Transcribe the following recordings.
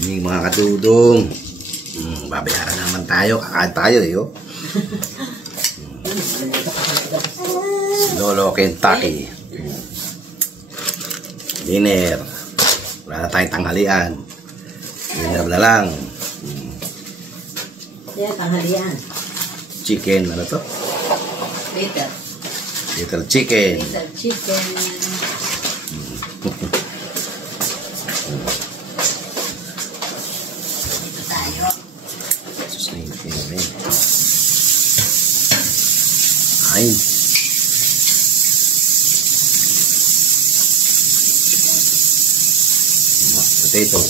Yung mga katudong. Babayaran naman tayo. Kakain tayo eh. Oh. Lolo Kentucky. Dinner. Wala na tayong tanghalian. Dinner na lang. Yan, tanghalian. Chicken. Ano to? Little chicken. Little chicken. Dito tayo. Ay. Potato.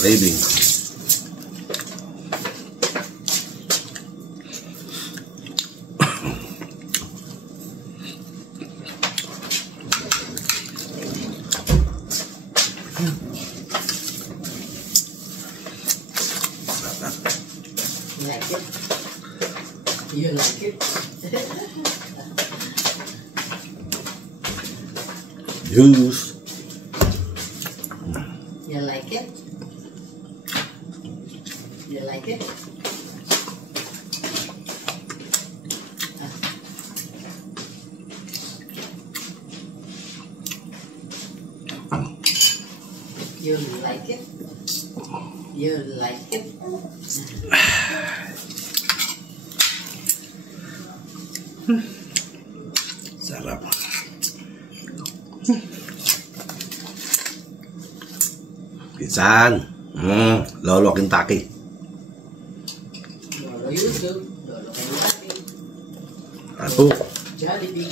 Gravy. You like it? You like it? Juice. You like it? You like it? You like it? You like it? Sarap. Pinsan. Lolo Kentucky. Lolo YouTube. Lolo Kentucky. Ako. Jollibee.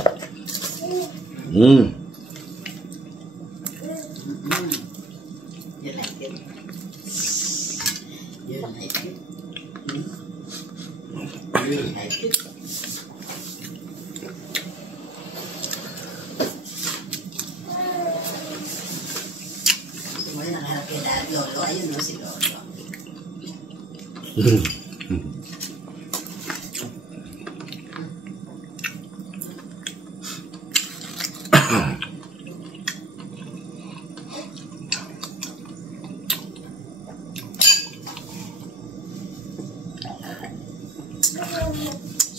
You like it? You like it? You like it? Gusto mo rin nakaharap kay Dad, Lolo. Ayun no, si Lolo.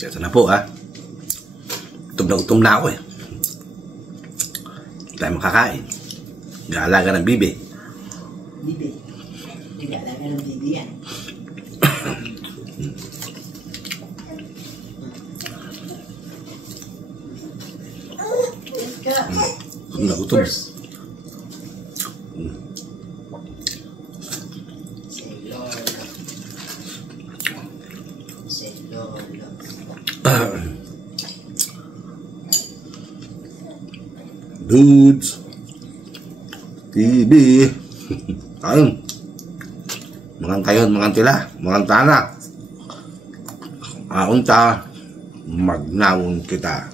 Ito na po ha. Gutom na ako eh. Hindi tayo makakain. Gaalaga ng bibi. Bibi. Nag-aalaga ng bibi yan. Let's go. Gutom na gutom. Say Lolo. Say Lolo. Dudes. TV. Ayun. Mangan kayon, mangan tila. Mangan tana. Unta. Magnawon kita.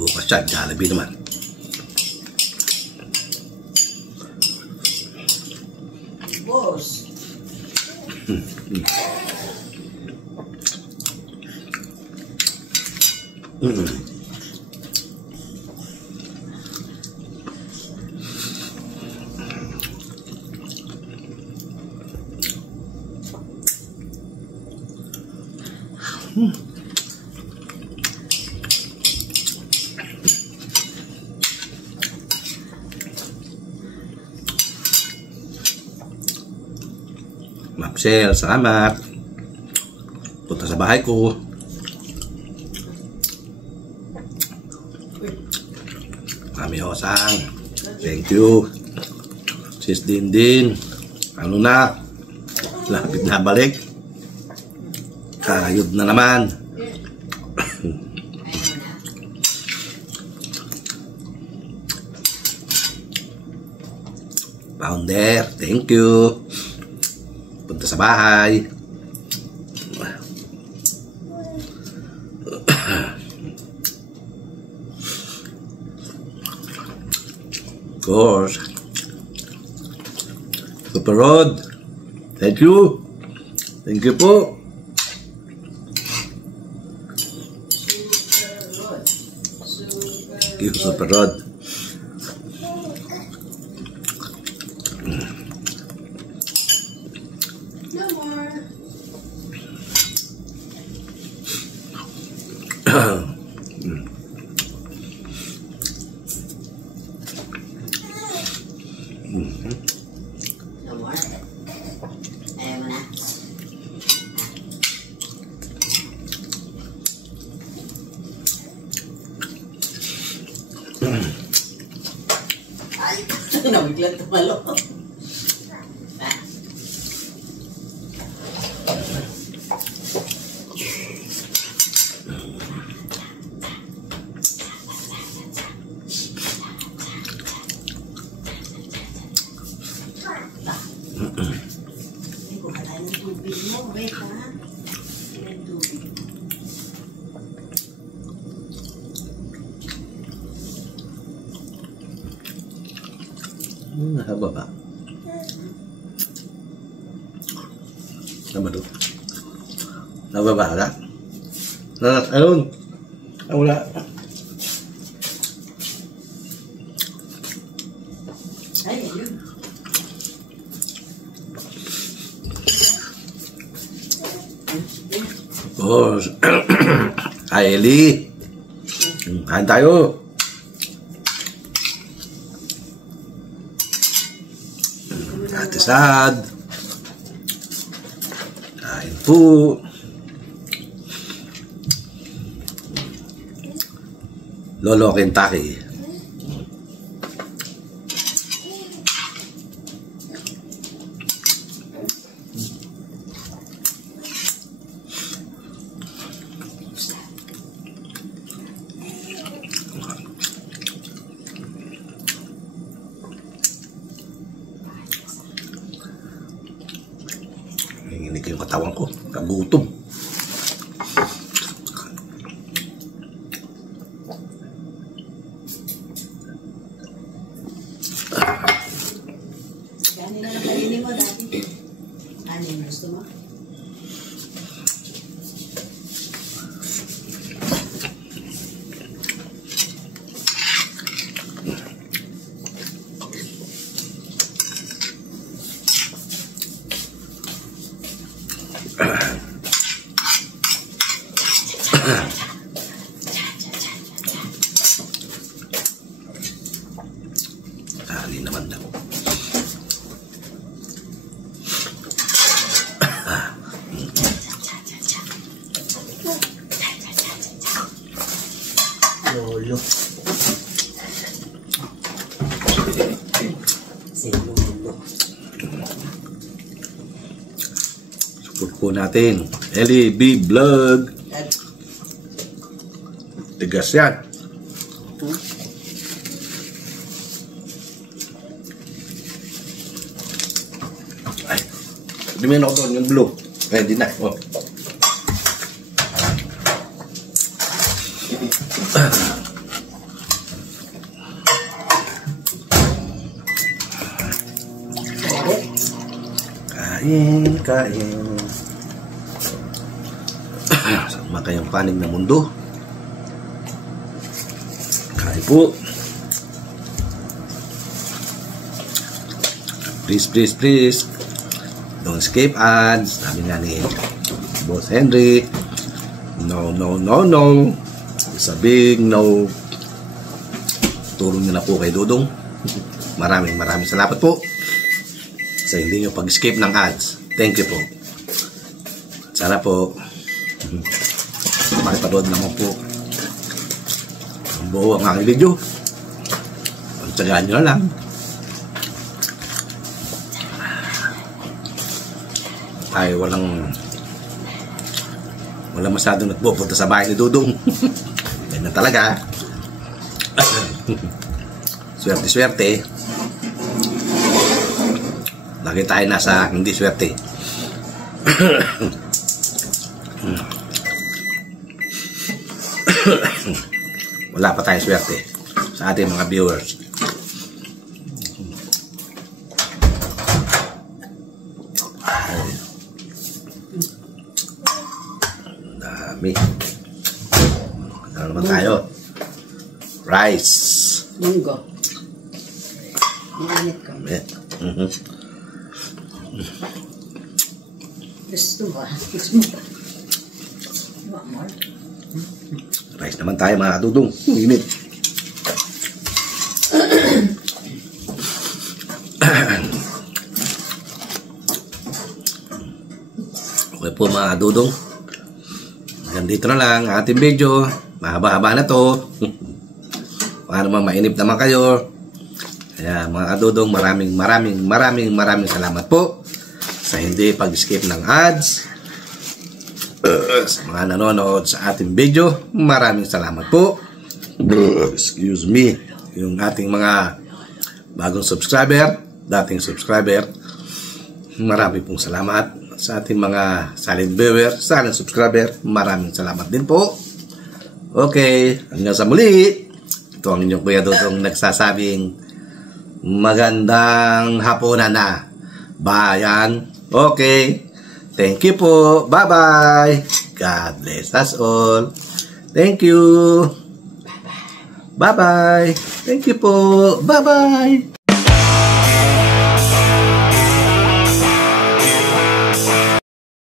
Bukas yan, Jollibee naman. Boss. Mapsel, salamat. Punta sa bahay ko. Mami Hosang, thank you. Sis Dindin, ano na? Lapit na balik. Kayod na naman. Founder, thank you. Punta sa bahay. Of course. Super Rod, thank you. Thank you po. Thank you, Super Rod. No more. No more. Ayaw mo na. Ay! Nabiglang tumalo. Kuha tayo ng tubig mo. Wait ha. Ng tubig. Haba ba? Haba doon. Haba ba? Wala? Ayun. Wala. Ay, ayun. Oh, hi Eli. Kain tayo. Ate Sad. Kain po. Lolo Kentucky. Nanginig yung katawan ko. Kagutom. Kanin na lang kainin mo dati. Kanin, gusto mo? Kanin naman daw. Lolo. Si Lolo. Support po natin. Eli B Vlog. Tigas yan. Ay, dimin ako doon yung blue. Ready na. Oh. Kain, kain. Sama kayong panig na mundo. Kain po. Please, please, please. Don't skip ads. Sabi nga ni Boss Henry. No, no, no, no. It's a big no. Tulong nyo na po kay Dudong. Maraming salamat po sa hindi nyo pag-skip ng ads. Thank you po. Sana po makipanood naman po ang buo ang aking video. Pagtsagaan nyo na lang. Ay walang masyadong nagpupunta sa bahay ni Dudong. Yan na talaga. Swerte-swerte. Lagi tayo nasa hindi swerte. Wala pa tayong swerte sa ating mga viewers. Dami. Ano naman tayo? Rice. Munggo. Mainit ko. Gusto ba? Gusto mo ba? Diba, more? Rice naman tayo mga kadudong. Init. Okay po mga kadudong. Hanggang dito na lang ang ating video. Mahaba-haba na to. Para naman mainip naman kayo. Kaya mga kadudong, maraming salamat po sa hindi pag-skip ng ads. Sa mga nanonood sa ating video, maraming salamat po. Excuse me. Yung ating mga bagong subscriber, dating subscriber, maraming pong salamat. Sa ating mga silent viewer, silent subscriber, maraming salamat din po. Okay, hanggang sa muli. Ito ang inyong Kuya Dudong nagsasabing magandang hapunan na, bayan. Okay, thank you po. Bye-bye. God bless us all. Thank you. Bye-bye. Thank you po. Bye-bye.